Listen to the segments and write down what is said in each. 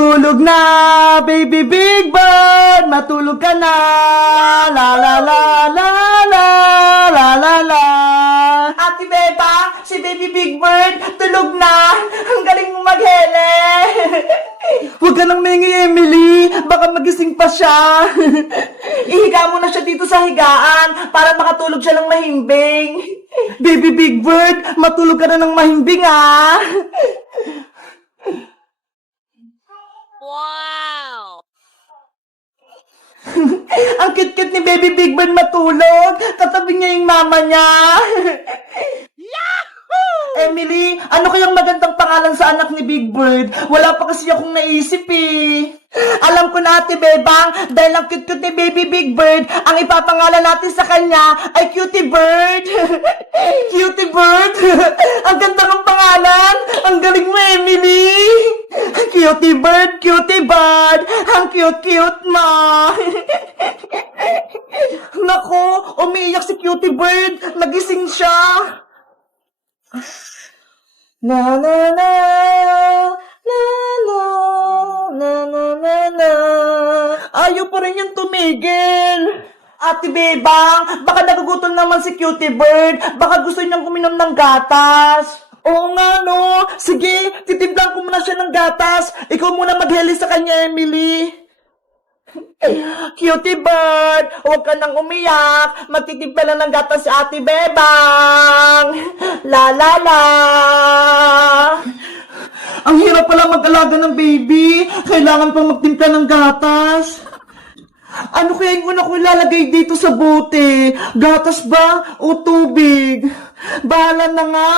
Tulog na, baby big bird, matulog ka na. La la la la la la la la. Ate Beba, si baby big bird, tulog na. Ang galing mo maghele. Huwag ka nang mingi, Emily. Baka magising pa siya. Ihiga mo na siya dito sa higaan para makatulog siya ng mahimbing. Baby big bird, matulog ka na ng mahimbing, ah. Wow! Ang cute-cute ni Baby Big Bird matulog. Katabi niya yung mama niya. Yahoo! Emily, ano kayang magandang pangalan sa anak ni Big Bird? Wala pa kasi akong naisip eh. Alam ko na, Ate Bebang, dahil ang cute-cute ni Baby Big Bird, ang ipapangalan natin sa kanya ay Cutie Bird. Cutie Bird? Ang ganda ng pangalan. Ang galing mo, Emily. Cutie Bird, Cutie Bird. Ang cute-cute mo. Nako, umiiyak si Cutie Bird. Nagising siya. Na na na na na na na na na. Ayaw pa rin yung tumigil. Ate Bebang, baka nagugutom naman si Cutie Bird. Baka gusto niyang uminom ng gatas. Oo nga, no. Sige, titimplan ko muna siya ng gatas. Ikaw muna magheli sa kanya, Emily. Cutie Bird, huwag ka nang umiyak. Magtitimpla lang ng gatas si Ate Bebang. La la la. Ang hirap pala mag-alaga ng baby. Kailangan pang magtimpla ng gatas. Ano kaya yung una ko ilalagay dito sa bote? Gatas ba o tubig? Bahala na nga.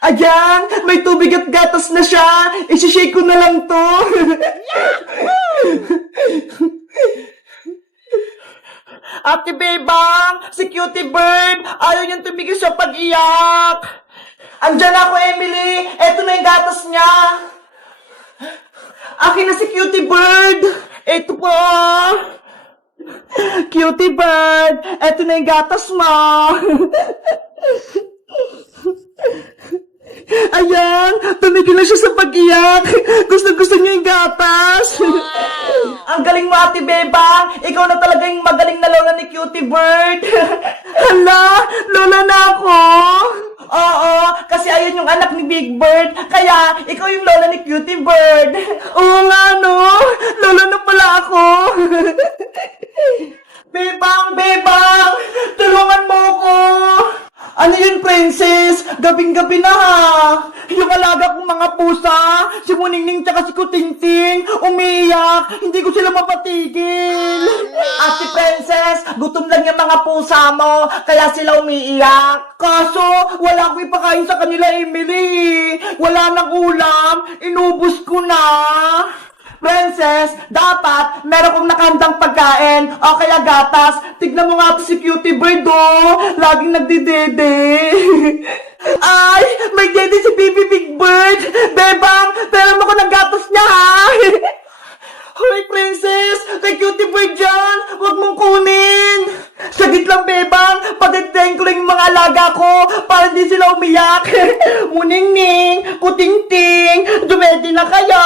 Ayan, may tubig at gatas na siya. Isishake ko na lang to. Ate Bebang, si Cutie Bird, ayaw niyang tumigil sa pag-iyak. Andyan ako, Emily. Eto na yung gatas niya. Akin na si Cutie Bird. Eto po. Cutie Bird, eto na yung gatas mo. Ayan, tumigil na siya sa pag-iyak. Gusto niya yung gatas. Wow! Ang galing mo, Ate Bebang. Ikaw na talaga yung magaling na lola ni Cutie Bird. Hala, lola na ako. Oo, kasi ayun yung anak ni Big Bird. Kaya, ikaw yung lola ni Cutie Bird. Oo nga, no? Lola na pala ako. Bebang, tulungan mo ako. Ano yun, princess? Gabing-gabi na ha. Yung alaga kong mga pusa, si Muningning tsaka si Kutingting, umiiyak. Hindi ko sila mapatigil. At si princess, gutom lang yung mga pusa mo, kaya sila umiiyak. Kaso, wala akong ipakain sa kanila, Emily. Wala nang ulam, inubos ko na. Princess, dapat meron kong nakandang pagkain o kaya gatas. Tignan mo nga to si Cutie Bird, oh. Laging nagdidede. Ay, may dede si Baby Big Bird. Bebang, pera mo ko ng gatas niya, ha? Hoy, princess, kay Cutie Bird dyan. Huwag mong kunin. Sagit lang, Bebang. Patiteng ko lang yung mga alaga ko para hindi sila umiyak. Muningning, Kutingting, dumedi na kaya.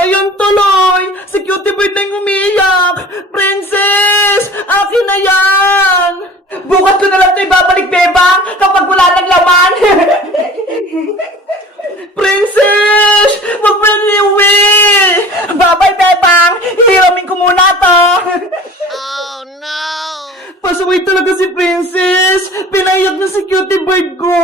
Ayun tuloy, si Cutie Bird na yung umiiyak. Princess, akin na yan. Bukas ko na lang ito ibabalik, Bebang, kapag wala ng laman. Princess, wag mo na iuwi. Bye-bye, Bebang. Hihiramin ko muna to. Oh no! Pasaway talaga si Princess. Pinaiyak na si Cutie Bird ko.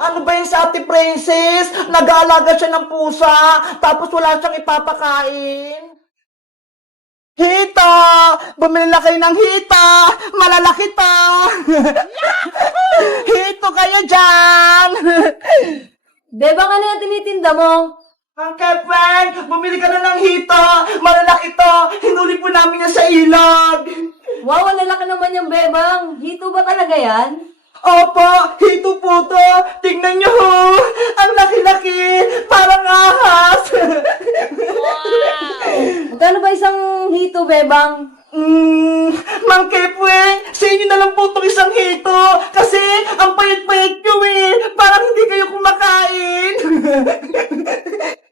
Ano ba yun sa Ate Princess? Nag-aalaga siya ng pusa, tapos wala siyang ipapakain. Hita! Bumili na kayo ng hita! Malalaki to! Hito kayo dyan! Bebang, ano yung tinitinda mo? Uncle Frank, bumili ka na ng hito! Malalaki to! Hinuli po namin yan sa ilog! Wow, ang lalaki naman yung Bebang. Hito ba talaga yan? Opo, hito po to. Tingnan nyo ho. Ang laki-laki. Parang ahas. Wow! Magkano ba isang hito, Bebang? Mang Kepweng, sa inyo na lang po itong isang hito. Kasi, ang payat-payat nyo eh. Parang hindi kayo kumakain.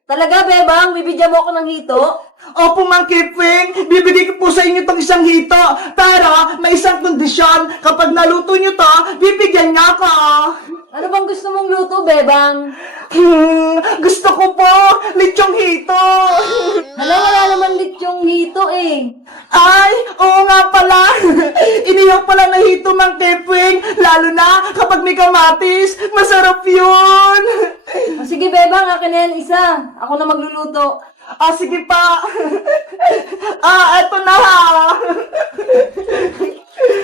Talaga, Bebang? Bibigyan mo ako ng hito? Opo, Mang Kepweng, bibigay ko po sa inyo itong isang hito. Pero, may isang kondisyon. Kapag naluto nyo to, bibigyan niya ako. Ano bang gusto mong luto, Bebang? Gusto ko po, lechong hito. Hala, wala naman yung hito eh. Ay, oo nga pala. Inihaw pala na hito, Mang Kepweng. Lalo na kapag may kamatis. Masarap yun. O, sige, Bebang, akin na yan isa. Ako na magluluto. Sige pa. Eto na ha.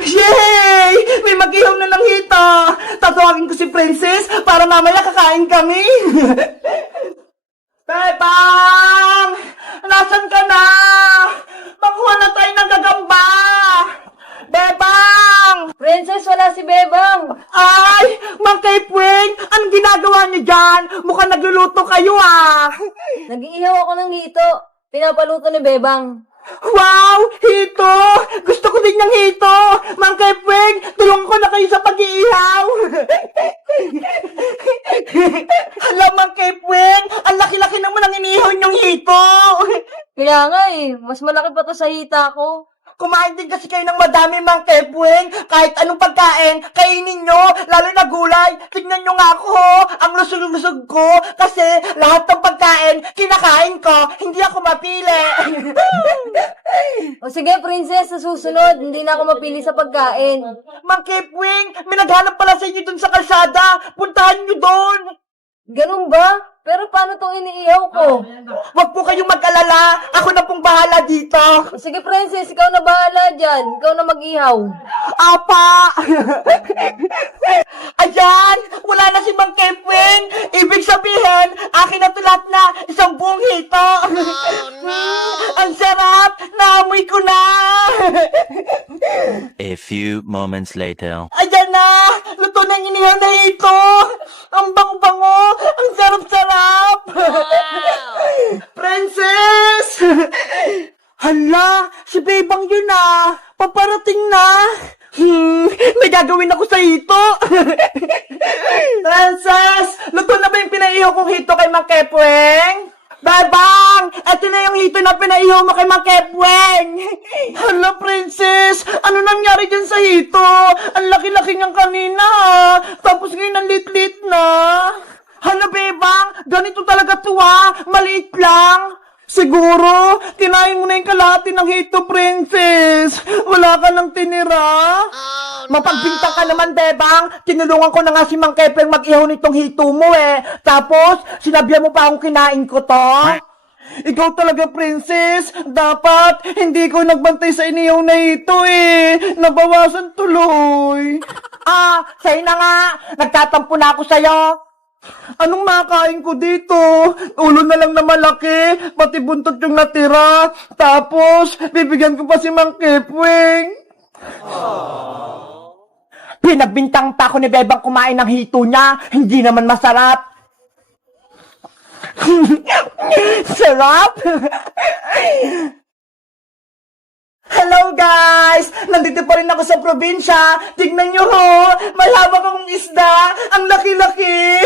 Yay! May mag-ihaw na ng hito. Tatawagin ko si Princess para mamaya kakain kami. Bebang! Nasaan ka na? Makuha na tayo ng gagamba. Bebang! Princess, wala si Bebang. Ay! Mang Kepweng! Anong ginagawa niyo dyan? Mukhang nagluluto kayo ah! Nag-iihaw ako ng hito. Pinapaluto ni Bebang. Wow! Hito! Gusto ko din ng hito! Mang Kepweng! Tulungan ko na kayo sa pag-iihaw! Hala, Mang Kepweng! Ang laki-laki naman ang inihaw niyong hito! Kaya nga eh, mas malaki pa to sa hita ko. Kumain din kasi kayo ng madami, Mang Kepweng. Kahit anong pagkain, kainin nyo. Lalo na gulay. Tignan nyo nga ako, ho. Ang lusog-lusog ko. Kasi lahat ng pagkain, kinakain ko. Hindi ako mapili. O sige, Princess, sa susunod, hindi na ako mapili sa pagkain. Mang Kepweng, may naghanap pala sa inyo dun sa kalsada. Puntahan nyo doon. Ganun ba? Pero paano tong iniihaw ko? Huwag po kayong mag-alala. Ako na pong bahala dito. O sige, Princess, ikaw na bahala dyan. Ikaw na mag-ihaw. Apa! Ayan! Wala na si Mang Kepweng. Ibig sabihin, akin na to lahat na isang buong hito. Oh no! Ang sarap! Naamoy ko na! A few moments later. Ayan na! Luto na yung inihaw na hito! Ang bango-bango! Ang sarap-sarap! Wow! Princess! Hala! Si Bebang yun ah! Paparating na! May gagawin ako sa hito! Princess! Luto na ba yung pinaihaw kong hito kay Mang Kepweng? Bebang! Eto na yung hito na pinaihaw mo kay Mang Kepweng! Hala, Princess! Ano nangyari dyan sa hito? Ang laki-laki niyang kanina ha! Tapos ngayon ang lit-lit na! Hala, Bebang! Ganito talaga to ha! Maliit lang! Siguro, kinain mo na yung kalahati ng hito, Princess! Wala ka nang tinira! Oh no! Mapagbintang ka naman, Bebang. Tinulungan ko na nga si Mang Kepweng mag-ihaw nitong hito mo eh. Tapos, sinabihan mo pa akong kinain ko to. Ikaw talaga, Princess. Dapat, hindi ko nagbantay sa inihaw na hito eh. Nabawasan tuloy. Sa'yo na nga. Nagtatampo na ako sa'yo. Anong makain ko dito? Ulo na lang na malaki, pati buntot yung natira. Tapos, bibigyan ko pa si Mang Kepweng. Pinagbintang pa ako ni Bebang kumain ng hito niya. Hindi naman masarap. Sarap! Hello guys! Nandito pa rin ako sa probinsya. Tignan nyo ho! May hawak akong isda. Ang laki-laki!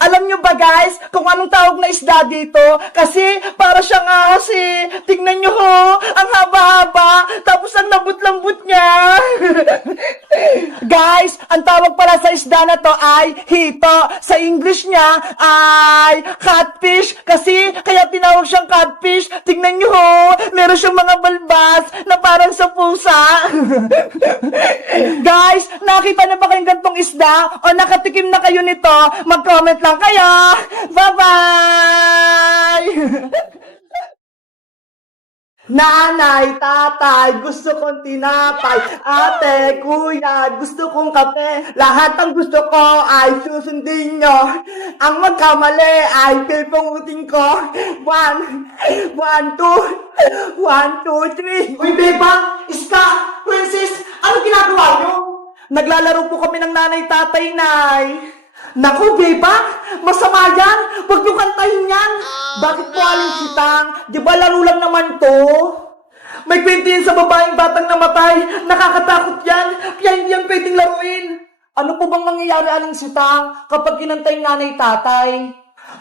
Alam nyo ba guys, kung anong tawag na isda dito? Kasi para siyang ahas eh. Tignan nyo ho! Ang haba-haba. Tapos ang lambot-lambot niya. Guys, ang tawag pala sa isda na to ay hito. Sa English niya ay catfish. Kasi kaya tinawag siyang catfish. Tignan nyo ho! Meron siyang mga balbas na parang sa pusa. Guys, nakita na ba kayong gantong isda? O nakatikim na kayo nito? Mag-comment lang kayo. Bye-bye! Nanay, tatay, gusto kong tinapay. Ate, kuya, gusto kong kape. Lahat ng gusto ko ay susundin nyo. Ang magkamali ay pilpungutin ko. 1, 2, 1, 2, 3. Uy, Bebang, Iska, Princess, ano ginagawa nyo? Naglalaro po kami ng nanay-tatay, Nay. Naku, Beba, masama yan. Huwag niyo kantahin yan. Bakit po Aling Sitang? Di ba laro lang naman to? May kwento yan sa babaeng batang namatay. Nakakatakot yan. Kaya hindi yan pwedeng laruin. Ano po bang mangyayari, Aling Sitang, kapag kinanta yung nanay-tatay?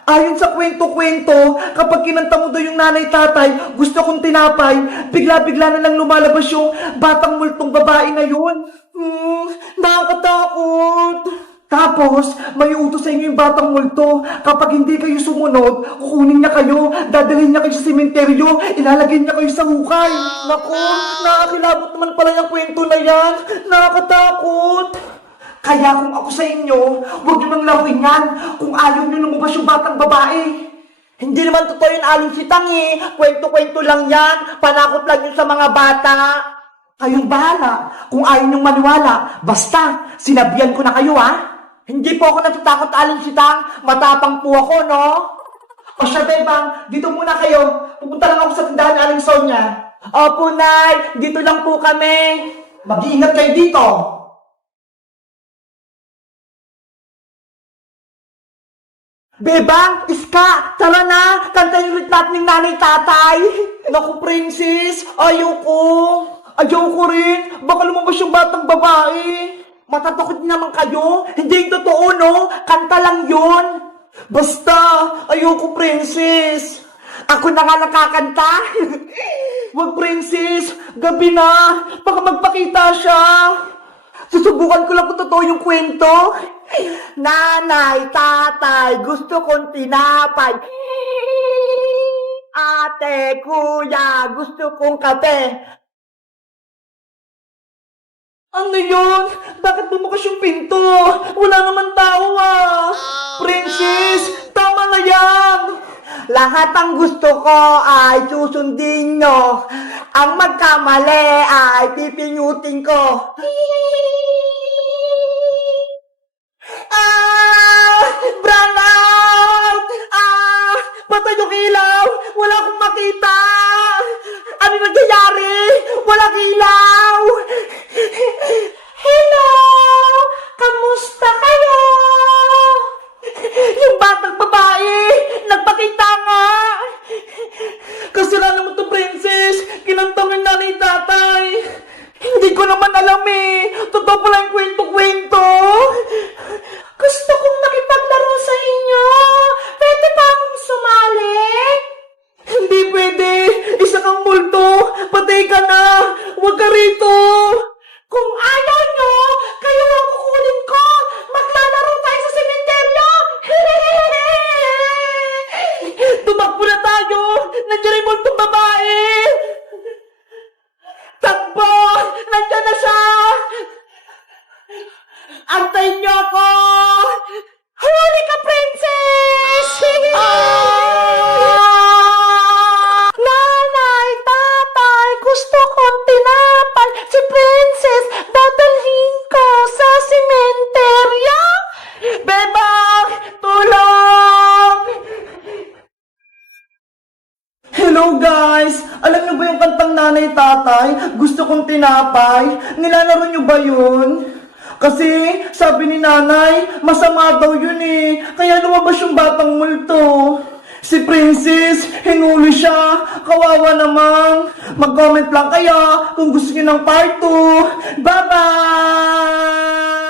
Ayon sa kwento-kwento, kapag kinanta mo daw yung nanay-tatay, gusto kong tinapay, bigla-bigla na lang lumalabas yung batang multong babae na yun. Nakakatakot. Tapos, may utos sa inyo yung batang multo. Kapag hindi kayo sumunod, kukunin niya kayo, dadalhin niya kayo sa sementeryo, ilalagay niya kayo sa hukay. Naku, nakakilabot naman pala yung kwento na yan. Nakakatakot. Kaya kung ako sa inyo, huwag niyo nang laruin yan kung ayaw niyo lumabas yung batang babae. Hindi naman totoo yun, Aling Sitang eh. Kwento-kwento lang yan. Panakot lang yun sa mga bata. Kayong bahala kung ayaw niyong maniwala. Basta, sinabihan ko na kayo ha. Hindi po ako natatakot, Aling Sitang. Matapang po ako, no? O siya, Bebang, dito muna kayo. Pupunta lang ako sa tindahan, Aling Sonia. Opo, Nay. Dito lang po kami. Mag-iingat kayo dito. Bebang, Iska, tara na. Kantayin ulit natin ng nanay-tatay. Naku, Princess, ayoko. Ayoko rin. Baka lumabas yung batang babae. Matatakot naman kayo. Hindi yung totoo, no? Kanta lang yun. Basta, ayoko, Princess. Ako na nga nakakanta. Wag, Princess. Gabi na. Baka magpakita siya. Susubukan ko lang kung totoo yung kwento. Nanay, tatay, gusto kong tinapay. Ate, kuya, gusto kong kape. Ano yun? Bakit bumukas yung pinto? Wala naman tao ah. Princess, tama na yan. Lahat ang gusto ko ay susundin nyo. Ang magkamali ay pipinyutin ko. Brownout! Patay yung ilaw! Wala akong makita! Ano nangyayari? Walang ilaw! Hello! Kamusta kayo? Yung batang babae! Nagpakita nga! Kasalanan mo to, Princess! Kinanta mo yung nanay-tatay! Hindi ko naman alam eh! Totoo pala yung kwento-kwento! Gusto kong makipaglaro sa inyo! Pwede ba akong sumali? Hindi pwede! Isa kang multo! Patay ka na! Huwag ka rito! Kung ayaw nyo, kayo ang kukunin ko! Maglalaro tayo sa sementeryo! Tumakbo na tayo! Nandiyan yung multong babae! Takbo! Nandiyan na siya! Antayin niyo ako! Huli ka, Princess! Nanay, tatay, gusto kong tinapay. Si Princess, dadalhin ko sa sementeryo. Bebang, tulong! Hello guys! Alam niyo ba yung kantang nanay-tatay? Gusto kong tinapay. Nilalaro niyo ba yun? Kasi, sabi ni nanay, masama daw yun eh. Kaya lumabas yung batang multo. Si Princess, hinuli siya. Kawawa naman. Mag-comment lang kayo kung gusto niyo ng part 2. Bye-bye!